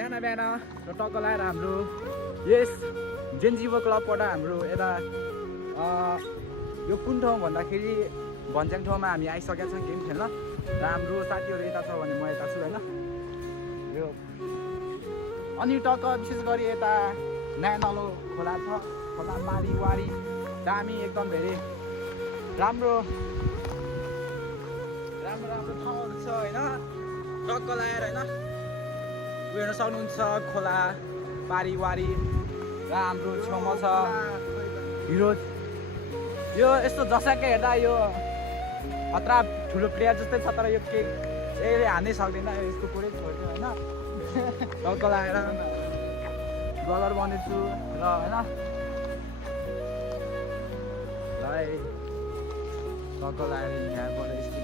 बिहान बिहान र टक्क लगाएर हाम्रो यस जेनजीवो क्लबबाट हाम्रो यता यो कुन ठाउँ भन्दाखेरि भन्ज्याङ ठाउँमा हामी आइसकेका छौँ गेम खेल्न र हाम्रो साथीहरू यता छ भने म यता छु होइन यो अनि टक्क विशेष गरी यता नयाँ नलो खोला छ खोला बारीवारी दामी एकदम धेरै राम्रो ठाउँहरू छ होइन टक्क लगाएर होइन उयो हेर्न सक्नुहुन्छ खोला बारीवारी र हाम्रो छेउमा छ हिरो यो यस्तो जसाकै हेर्दा यो खतरा ठुलो प्लेयर जस्तै छ तर यो केक यसले हान्नै सक्दैन यसको कुरै छोड्यो होइन टक्क लगाएर ब्लगर बनेछु र होइन टक्क लगाएर यहाँबाट